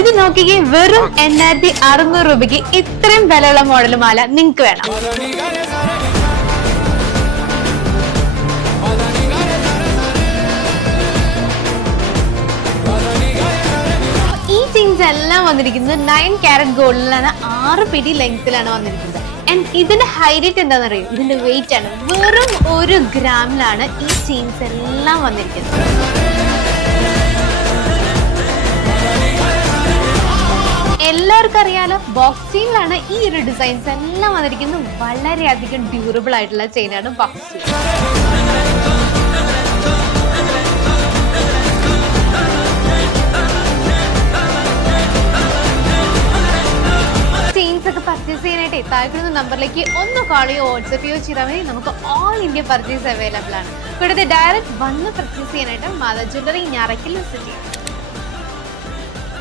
ഇത് നോക്കിക്കേ, വെറും 8600 രൂപയ്ക്ക് ഇത്രയും വിലയുള്ള മോഡൽ മാല നിങ്ങൾക്ക് വേണം. ഈ ചെയിൻസ് എല്ലാം വന്നിരിക്കുന്നത് 9 കാരറ്റ് ഗോൾഡിലാണ്, 6 പിടി ലെങ്ത്തിലാണ് വന്നിരിക്കുന്നത്. ആൻഡ് ഇതിന്റെ ഹൈലൈറ്റ് എന്താണെന്ന് അറിയും, ഇതിന്റെ വെയിറ്റ് ആണ്. വെറും 1 ഗ്രാമിലാണ് ഈ ചെയിൻസ് എല്ലാം വന്നിരിക്കുന്നത്. എല്ലാവർക്കും അറിയാലോ, ബോക്സ് ചെയിനിലാണ് ഈ ഒരു ഡിസൈൻസ് എല്ലാം വന്നിരിക്കുന്നത്. വളരെയധികം ഡ്യൂറബിൾ ആയിട്ടുള്ള ചെയിനാണ് ബോക്സ് ചെയിൻ. പർച്ചേസ് ചെയ്യാനായിട്ട് താഴെയുള്ള നമ്പറിലേക്ക് ഒന്ന് കോൾ ചെയ്യോ വാട്സ്ആപ്പ് ചെയ്യോ ചെയ്താൽ മതി. നമുക്ക് ഓൾ ഇന്ത്യ പർച്ചേസ് അവൈലബിൾ ആണ്. കൂടാതെ ഡയറക്റ്റ് വന്ന് പർച്ചേസ് ചെയ്യാനായിട്ട് മാതാ ജ്വല്ലറി ഞാറയ്ക്കൽ വിസിറ്റ് ചെയ്യാം.